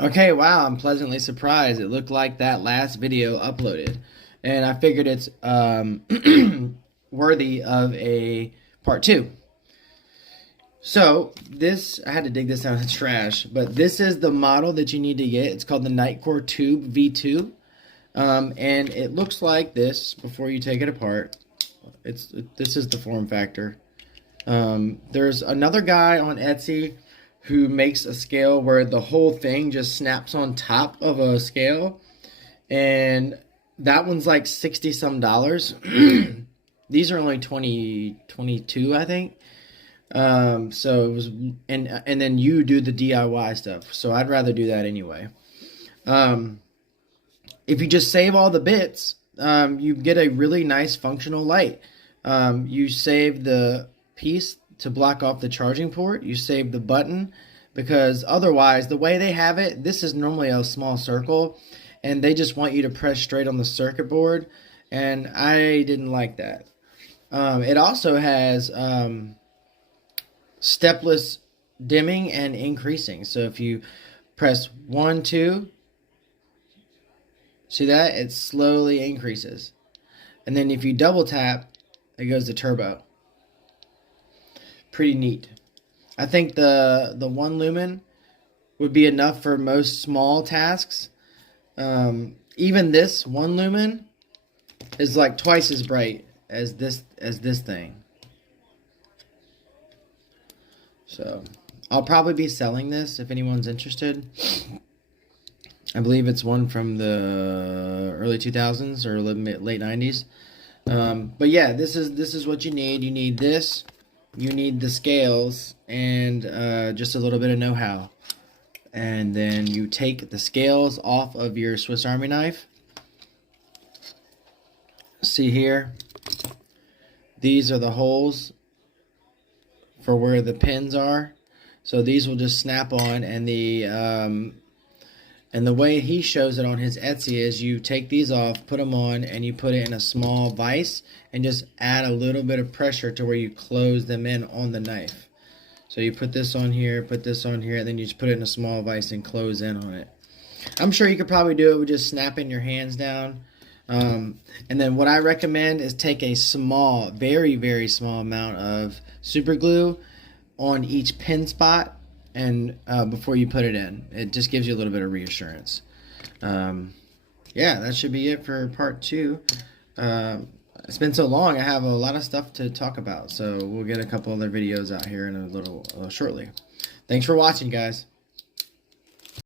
Okay, wow, I'm pleasantly surprised. It looked like that last video uploaded. And I figured it's worthy of a part two. So, this, I had to dig this out of the trash, but this is the model that you need to get. It's called the Nitecore Tube V2. And it looks like this before you take it apart. This is the form factor. There's another guy on Etsy who makes a scale where the whole thing just snaps on top of a scale, and that one's like 60 some dollars. These are only 22, I think. So it was, and then you do the DIY stuff. So I'd rather do that anyway. If you just save all the bits, you get a really nice functional light. You save the piece to block off the charging port. You save the button because otherwise, the way they have it, this is normally a small circle, and they just want you to press straight on the circuit board, and I didn't like that. It also has stepless dimming and increasing. So if you press 1, 2, see that? It slowly increases. And then if you double tap, it goes to turbo. Pretty neat. I think the 1 lumen would be enough for most small tasks. Even this 1 lumen is like twice as bright as this thing. So I'll probably be selling this if anyone's interested. I believe it's one from the early 2000s or late 90s. But yeah, this is what you need. You need this. You need the scales and just a little bit of know-how. And then you take the scales off of your Swiss Army knife. See here? These are the holes for where the pins are. So these will just snap on, and the way he shows it on his Etsy is you take these off, put them on, and you put it in a small vise and just add a little bit of pressure to where you close them in on the knife. So you put this on here, and then you just put it in a small vise and close in on it. I'm sure you could probably do it with just snapping your hands down. And then what I recommend is take a small, very, very small amount of super glue on each pin spot, and before you put it in. It just gives you a little bit of reassurance. Yeah, that should be it for part two. It's been so long, I have a lot of stuff to talk about, so we'll get a couple other videos out here in a little shortly. Thanks for watching, guys.